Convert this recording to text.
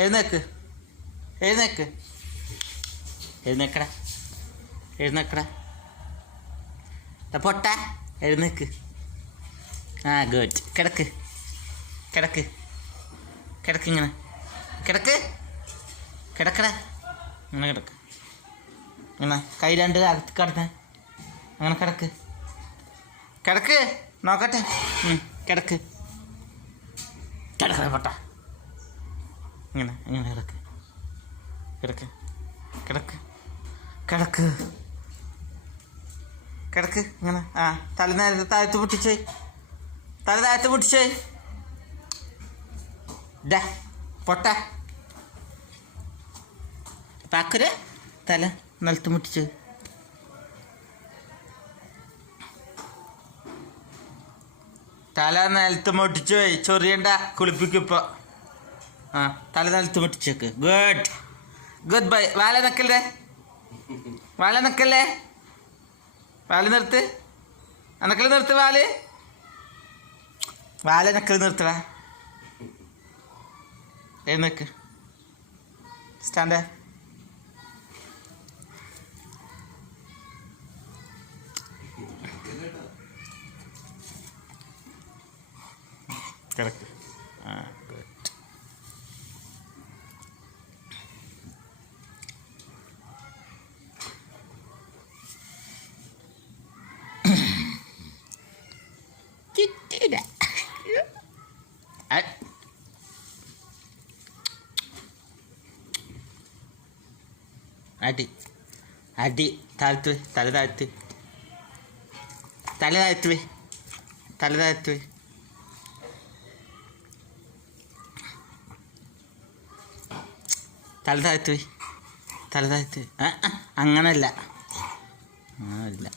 എഴുന്നേക്ക് എഴുന്നേക്ക് എഴുന്നേക്കടാ എഴുന്നേക്കടാ പൊട്ട എഴുന്നേക്ക്. ആ ഗുഡ്. കിടക്ക് കിടക്ക് കിടക്ക് ഇങ്ങനെ കിടക്ക് കിടക്കടാ ഇങ്ങനെ കിടക്ക്. ഇങ്ങനെ കൈ രണ്ട് അകത്ത് കിടന്നേ അങ്ങനെ കിടക്ക് കിടക്ക് നോക്കട്ടെ. കിടക്ക് കിടക്കണ പൊട്ട ഇങ്ങനെ ഇങ്ങനെ കിടക്ക് കിടക്ക് കിടക്ക് കിടക്ക് കിടക്ക് ഇങ്ങനെ. ആ തല നേരത്തെ താഴത്ത് പൊട്ടിച്ചേ തല താഴത്ത് പൊട്ടിച്ചേ ഡാ പൊട്ട പാക്കര് തല നിലത്ത് മുട്ടിച്ച്. തല നിലത്ത് മുട്ടിച്ചു പോയി. ചൊറിയണ്ട കുളിപ്പിക്കിപ്പോ. ആ തല നിലത്ത് മുട്ടിച്ചേക്ക്. Good good bye. വാല നക്കല്ലേ വാല നക്കല്ലേ വാല് നിർത്ത്. നക്കല് നിർത്ത് വാല് വാല നക്കല് നിർത്തടാ. എഴുന്നേക്ക് സ്റ്റാൻഡ്. കിടക്ക്. ആ ഗുഡ്. അടി അടി താഴ്ത്ത് തല താഴ്ത്ത് തല താഴ്ത്ത് തല താഴ്ത്ത് തല താഴ്ത്ത് തല താഴ്ത്ത്. അങ്ങനല്ല അങ്ങനല്ല.